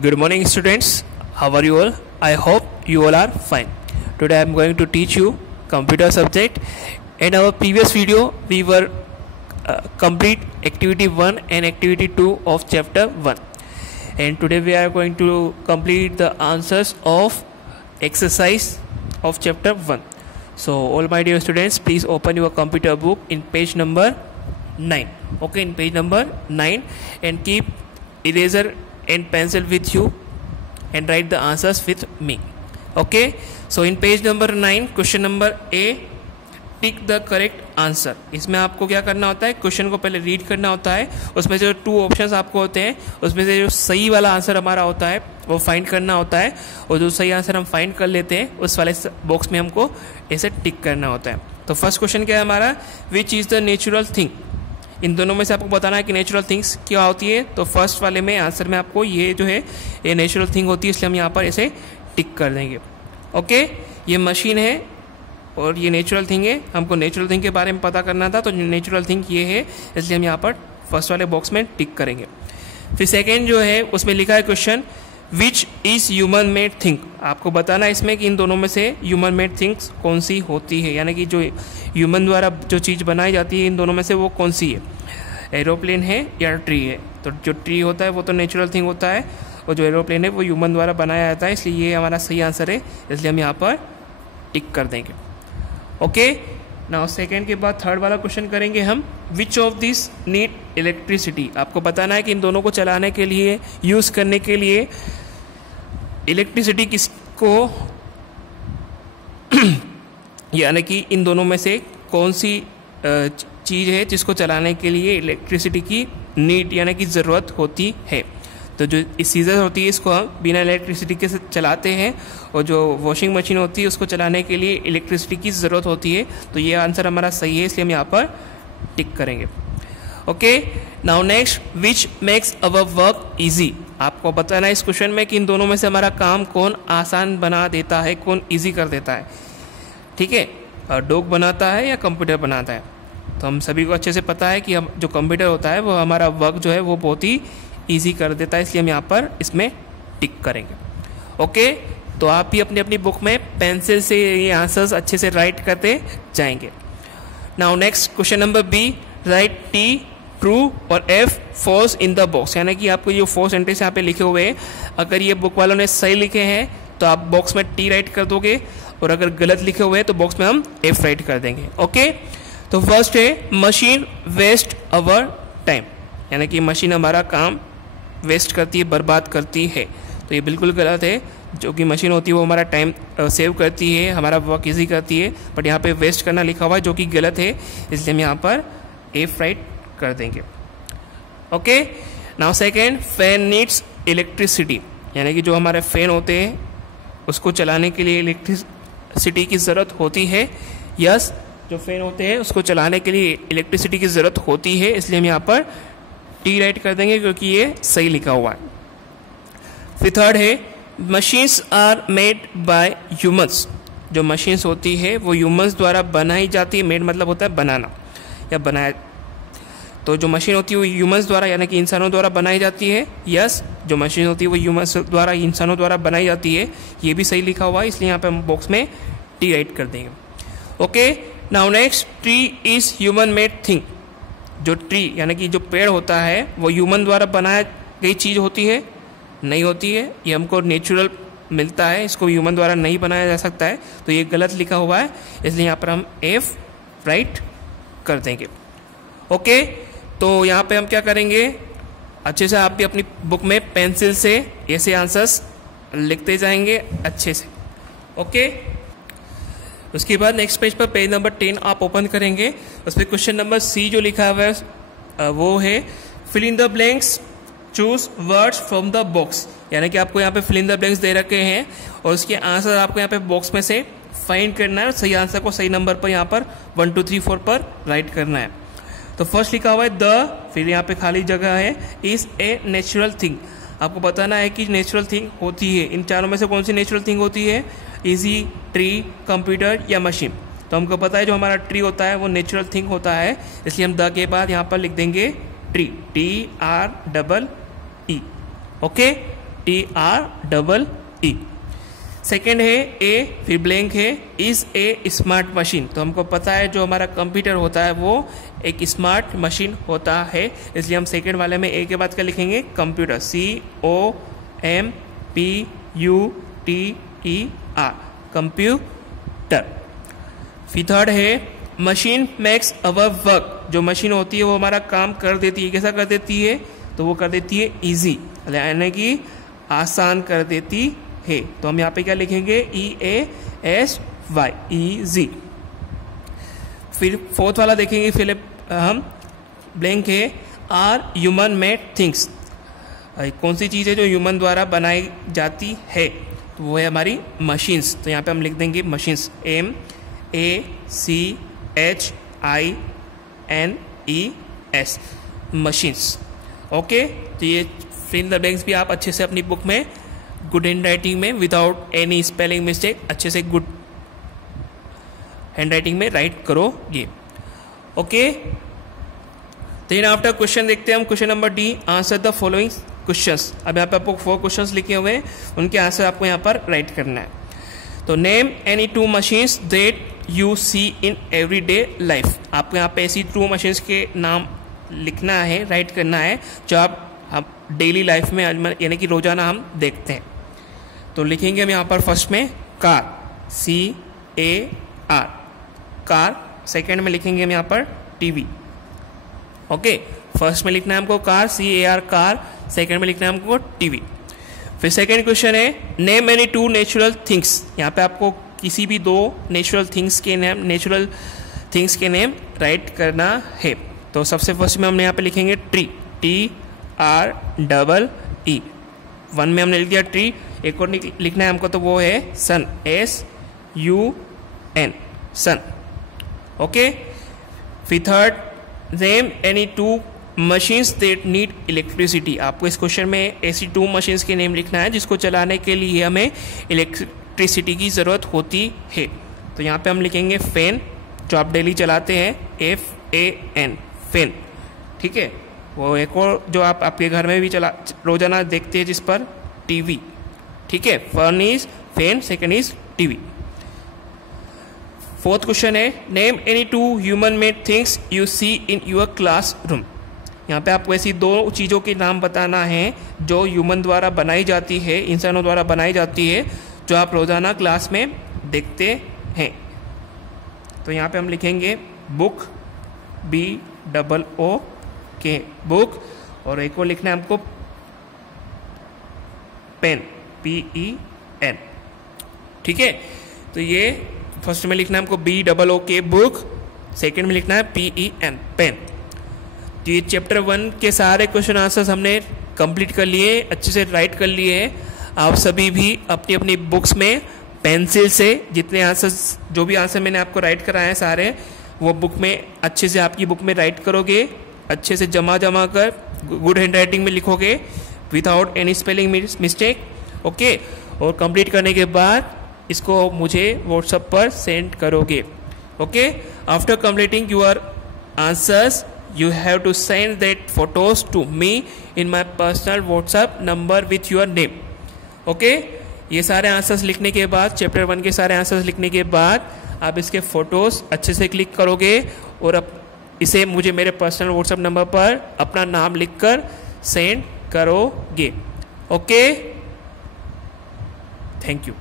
Good morning, students. How are you all? I hope you all are fine. Today I am going to teach you computer subject. In our previous video, we were complete activity 1 and activity 2 of chapter 1. And today we are going to complete the answers of exercise of chapter 1. So all my dear students, please open your computer book in page number 9. Okay, in page number 9, and keep eraser and pencil with you and write the answers with me. Okay, so in page number 9, question number A, tick the correct answer. इसमें आपको क्या करना होता है, question को पहले read करना होता है, उसमें जो 2 ऑप्शंस आपको होते हैं उसमें से जो सही वाला आंसर हमारा होता है वो फाइंड करना होता है, और जो सही आंसर हम फाइंड कर लेते हैं उस वाले बॉक्स में हमको ऐसे टिक करना होता है. तो फर्स्ट क्वेश्चन क्या है हमारा, which is the natural thing. इन दोनों में से आपको बताना है कि नेचुरल थिंग्स क्या होती है. तो फर्स्ट वाले में आंसर में आपको ये जो है ये नेचुरल थिंग होती है, इसलिए हम यहाँ पर ऐसे टिक कर देंगे. ओके, ये मशीन है और ये नेचुरल थिंग है. हमको नेचुरल थिंग के बारे में पता करना था, तो नेचुरल थिंग ये है, इसलिए हम यहाँ पर फर्स्ट वाले बॉक्स में टिक करेंगे. फिर सेकेंड जो है उसमें लिखा है question, which is human made thing. आपको बताना है इसमें कि इन दोनों में से ह्यूमन मेड थिंग्स कौन सी होती है, यानी कि जो ह्यूमन द्वारा जो चीज़ बनाई जाती है इन दोनों में से वो कौन सी है, एरोप्लेन है या ट्री है. तो जो ट्री होता है वो तो नेचुरल थिंग होता है, और जो एरोप्लेन है वो ह्यूमन द्वारा बनाया जाता है, इसलिए ये हमारा सही आंसर है, इसलिए हम यहाँ पर टिक कर देंगे. ओके, नाउ सेकेंड के बाद थर्ड वाला क्वेश्चन करेंगे हम, which of this need electricity. आपको बताना है कि इन दोनों को चलाने के लिए, यूज़ करने के लिए इलेक्ट्रिसिटी किसको यानी कि इन दोनों में से कौन सी चीज़ है जिसको चलाने के लिए इलेक्ट्रिसिटी की नीड यानी कि ज़रूरत होती है. तो जो सीजर होती है इसको हम बिना इलेक्ट्रिसिटी के चलाते हैं, और जो वॉशिंग मशीन होती है उसको चलाने के लिए इलेक्ट्रिसिटी की ज़रूरत होती है. तो ये आंसर हमारा सही है, इसलिए हम यहाँ पर टिक करेंगे. Okay, now next, which makes our work easy. आपको बताना है इस क्वेश्चन में कि इन दोनों में से हमारा काम कौन आसान बना देता है, कौन ईजी कर देता है. ठीक है, डॉग बनाता है या कंप्यूटर बनाता है. तो हम सभी को अच्छे से पता है कि हम जो कंप्यूटर होता है वो हमारा वर्क जो है वो बहुत ही ईजी कर देता है, इसलिए हम यहाँ पर इसमें टिक करेंगे. ओके, तो आप भी अपनी अपनी बुक में पेंसिल से ये आंसर्स अच्छे से राइट करते जाएंगे. Now next question number B, write T true और F false in the box. यानी कि आपको ये 4 सेंटेंस यहाँ पे लिखे हुए हैं, अगर ये बुक वालों ने सही लिखे हैं तो आप बॉक्स में टी राइट कर दोगे, और अगर गलत लिखे हुए हैं तो बॉक्स में हम एफ राइट कर देंगे. ओके, तो फर्स्ट है, मशीन वेस्ट अवर टाइम. यानी कि मशीन हमारा काम वेस्ट करती है, बर्बाद करती है. तो ये बिल्कुल गलत है. जो कि मशीन होती है वो हमारा टाइम सेव करती है, हमारा वर्क इजी करती है, बट यहाँ पे वेस्ट करना लिखा हुआ है जो कि गलत है, इसलिए हम यहाँ पर एफ राइट कर देंगे. Okay, now second, fan needs electricity. यानी कि जो हमारे फैन होते हैं उसको चलाने के लिए इलेक्ट्रिसिटी की ज़रूरत होती है. यस, जो फैन होते हैं उसको चलाने के लिए इलेक्ट्रिसिटी की ज़रूरत होती है, इसलिए हम यहाँ पर टी राइट कर देंगे क्योंकि ये सही लिखा हुआ है. फिर थर्ड है, machines are made by humans. जो मशीन्स होती है वो ह्यूमंस द्वारा बनाई जाती है. मेड मतलब होता है बनाना या बनाया. तो जो मशीन होती है वो ह्यूमंस द्वारा यानी कि इंसानों द्वारा बनाई जाती है. यस, जो मशीन होती है वो ह्यूमंस द्वारा, इंसानों द्वारा बनाई जाती है, ये भी सही लिखा हुआ है, इसलिए यहाँ पे हम बॉक्स में टी राइट कर देंगे. Okay, now next, tree is human made thing. जो ट्री यानी कि जो पेड़ होता है वो ह्यूमन द्वारा बनाया गई चीज़ होती है, नहीं होती है. ये हमको नेचुरल मिलता है, इसको ह्यूमन द्वारा नहीं बनाया जा सकता है, तो ये गलत लिखा हुआ है, इसलिए यहाँ पर हम एफ राइट कर देंगे. ओके, तो यहाँ पे हम क्या करेंगे, अच्छे से आप भी अपनी बुक में पेंसिल से ऐसे आंसर्स लिखते जाएंगे अच्छे से. ओके, उसके बाद नेक्स्ट पेज पर पेज नंबर 10 आप ओपन करेंगे. उस पर क्वेश्चन नंबर सी जो लिखा हुआ है वो है, fill in the blanks, choose words from the box. यानी कि आपको यहाँ पे फिल इन द ब्लैंक्स दे रखे हैं और उसके आंसर आपको यहाँ पे बॉक्स में से फाइंड करना है, और सही आंसर को सही नंबर पर यहाँ पर 1 2 3 4 पर राइट करना है. तो फर्स्ट लिखा हुआ है द, फिर यहाँ पे खाली जगह है, इज ए नेचुरल थिंग. आपको बताना है कि नेचुरल थिंग होती है, इन चारों में से कौन सी नेचुरल थिंग होती है, इजी, ट्री, कंप्यूटर या मशीन. तो हमको पता है जो हमारा ट्री होता है वो नेचुरल थिंग होता है, इसलिए हम द के बाद यहाँ पर लिख देंगे tree, TREE. Okay, TREE। Second है ए, फिर ब्लैंक है, इज ए स्मार्ट मशीन। तो हमको पता है जो हमारा कंप्यूटर होता है वो एक स्मार्ट मशीन होता है, इसलिए हम सेकेंड वाले में ए के बाद क्या लिखेंगे, कंप्यूटर, COMPUTER, कंप्यूटर। फिर थर्ड है मशीन मेक्स अवर वर्क। जो मशीन होती है वो हमारा काम कर देती है। कैसा कर देती है, तो वो कर देती है ईजी, यानी कि आसान कर देती है। तो हम यहाँ पे क्या लिखेंगे, EASY, ईजी। फिर फोर्थ वाला देखेंगे, फिर हम ब्लैंक है, आर ह्यूमन मेड थिंग्स। कौन सी चीज़ है जो ह्यूमन द्वारा बनाई जाती है, तो वो है हमारी मशीन्स। तो यहाँ पे हम लिख देंगे मशीन्स, MACHINES, मशीन्स। ओके, तो ये फिल इन द ब्लैंक्स भी आप अच्छे से अपनी बुक में गुड हैंड राइटिंग में विदाउट एनी स्पेलिंग मिस्टेक अच्छे से गुड हैंड राइटिंग में राइट करोगे। ओके, देन आफ्टर क्वेश्चन देखते हैं हम question number D, answer the following questions. अब यहाँ पे आपको 4 क्वेश्चंस लिखे हुए हैं, उनके आंसर आपको यहाँ पर राइट करना है। तो name any 2 machines that you see in everyday life. आपको यहाँ पे ऐसी 2 मशीन्स के नाम लिखना है, राइट करना है, जो आप डेली लाइफ में यानी कि रोजाना हम देखते हैं। तो लिखेंगे हम यहाँ पर फर्स्ट में कार, CAR, कार। सेकेंड में लिखेंगे हम यहाँ पर टीवी। ओके, फर्स्ट में लिखना है हमको कार, CAR, कार। सेकेंड में लिखना है हमको टीवी। फिर सेकेंड क्वेश्चन है नेम एनी 2 नेचुरल थिंग्स। यहाँ पे आपको किसी भी 2 नेचुरल थिंग्स के नेम राइट करना है। तो सबसे फर्स्ट में हमने यहाँ पे लिखेंगे ट्री, TREE। 1 में हमने लिख दिया ट्री। एक और लिखना है हमको, तो वो है सन, SUN, सन। ओके, फिर third, name any 2 machines that need electricity. आपको इस क्वेश्चन में ऐसी 2 मशीन्स के नेम लिखना है जिसको चलाने के लिए हमें इलेक्ट्रिसिटी की ज़रूरत होती है। तो यहाँ पे हम लिखेंगे फैन, जो आप डेली चलाते हैं, FAN, फैन। ठीक है, वो एक और जो आप आपके घर में भी रोजाना देखते हैं, जिस पर टीवी। ठीक है, first is fan, second is TV. Fourth question है name any 2 human made things you see in your classroom. यहाँ पे आपको ऐसी 2 चीज़ों के नाम बताना है जो ह्यूमन द्वारा बनाई जाती है, इंसानों द्वारा बनाई जाती है, जो आप रोजाना क्लास में देखते हैं। तो यहाँ पे हम लिखेंगे बुक, BOOK, बुक। और एक और लिखना है हमको पेन, PEN। ठीक है, तो ये फर्स्ट में लिखना है हमको BOOK, बुक। सेकंड में लिखना है PEN, पेन। तो ये चैप्टर 1 के सारे क्वेश्चन आंसर्स हमने कंप्लीट कर लिए, अच्छे से राइट कर लिए हैं। आप सभी भी अपनी अपनी बुक्स में पेंसिल से जितने आंसर्स, जो भी आंसर मैंने आपको राइट कराए हैं सारे, वो बुक में अच्छे से आपकी बुक में राइट करोगे, अच्छे से जमा कर गुड हैंड राइटिंग में लिखोगे without any spelling mistake. Okay, और कंप्लीट करने के बाद इसको मुझे व्हाट्सएप पर सेंड करोगे। Okay, after completing your answers you have to send that photos to me in my personal WhatsApp number with your name. Okay, ये सारे आंसर्स लिखने के बाद, चैप्टर 1 के सारे आंसर्स लिखने के बाद आप इसके फोटोज अच्छे से क्लिक करोगे और अब इसे मुझे मेरे पर्सनल WhatsApp नंबर पर अपना नाम लिखकर सेंड करोगे। Okay, thank you.